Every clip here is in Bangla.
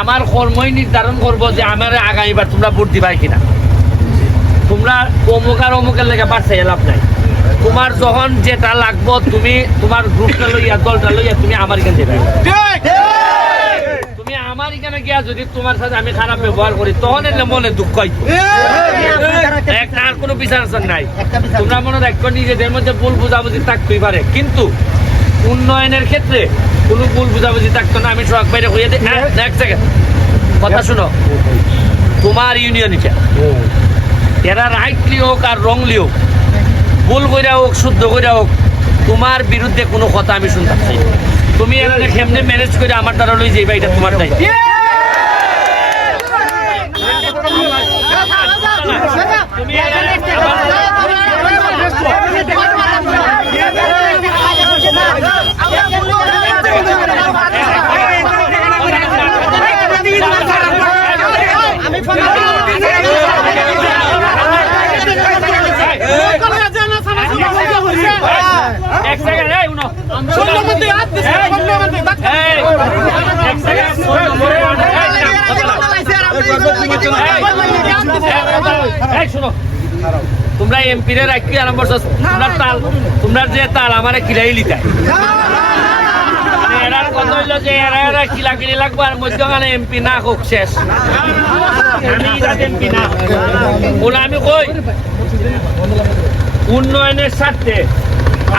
আমার কর্মই নির্ধারণ করবো যে আমার আগামীবার তোমরা ভোট দিবাই কিনা। তোমরা অমুক আর অমুকের লেগে পারছে লাভ নাই। তোমার যখন যেটা লাগবো তুমি তোমার গ্রুপটা লইয়া দলটা লইয়া তুমি আমার এখানে যাবে। তুমি আমার এখানে গিয়া যদি তোমার সাথে আমি খারাপ ব্যবহার করি তখন এলে মনে দুঃখ আর কোনো বিচার আচার নাই। তোমরা মনে রাখো নিজেদের মধ্যে ভুল বুঝাবুঝি থাকতেই পারে, কিন্তু উন্নয়নের ক্ষেত্রে কোনো ভুল বুঝাবুঝি থাকতো না। আমি সব বাইরে হইয়া দিই এক সেকেন্ড কথা শুনো। তোমার ইউনিয়ন এটা এরা রাইটলি হোক আর রংলি হোক, ভুল কইরা হোক শুদ্ধ কইরা হোক, তোমার বিরুদ্ধে কোনো কথা আমি শুনতে চাই। তুমি এরা কেমনে ম্যানেজ করে আমার দ্বারা লই যাইবা এটা তোমার দায়িত্ব। তোমরা এমপি রে রাখি আরম্ভ করছো, তোমরা তাল তোমরা যে তাল আমারে কিলাই লিতা এরার কথা হইলো যে এরা কিলাকিলি লাগবো আর মধ্যখানে এমপি না হোক শেষ। আমি এমপি না বলে আমি কই উন্নয়নের স্বার্থে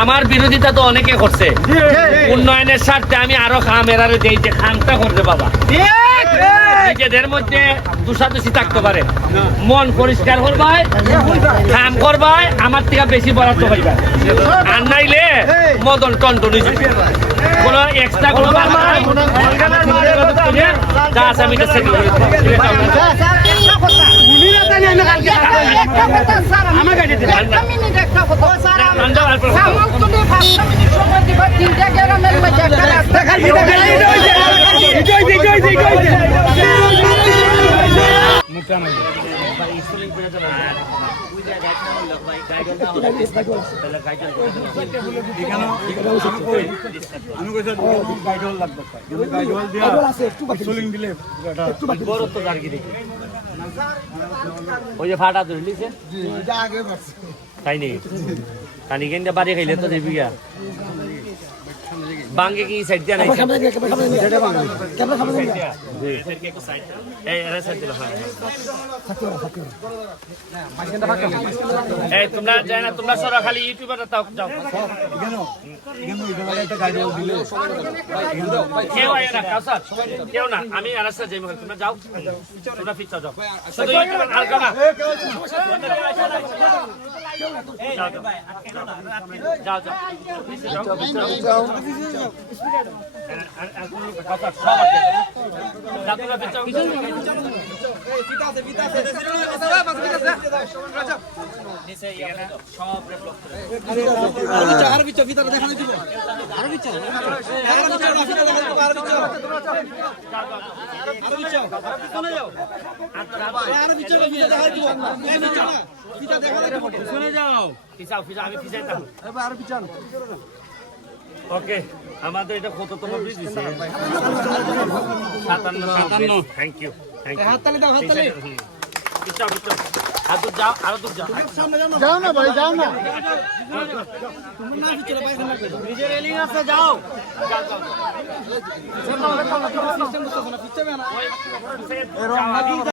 আমার বিরোধিতা তো অনেকে করছে। উন্নয়নের স্বার্থে আমি আরো খাম এরারে দেই যে খামটা করতে বাবা নিজেদের মধ্যে দুষাদুষি থাকতে পারে। মন পরিষ্কার করবাই, কাম করবাই, আমার থেকে বেশি বরাদ্দ হইবা। আর নাইলে মদন টনটনি কোনো এক্সট্রা কোনো যা আছে আমি ওই যে ফাটা ধরে নিছে তাই নেই কানি কেন বাড়ি খাইলে তো দেবি বাঙ্গে কি সাইড দিয়া নাই তোমরা যাই না, তোমরা সরা খালি ইউটিউবে যাও। কেউ আয় না কাউসার, কেউ না, আমি আরাসা যাই। তোমরা যাও, তোমরা ফিট যাও। শুধু ইউটিউবে হালকা না যাও যাও ওকে, আমাদের এটা কততম ব্রিজ দিছে? 57। Thank you, thank you. হাততালি দাও, হাততালি। পিছাও পিছাও, আর দূর যাও, আরো দূর যাও। যাও না ভাই, যাও না। তুমি না পিছলে বাইরে না করো। নিজের রেলিং আছে, যাও। যাও যাও। সিস্টেম বুঝছো না, পিছাবে না।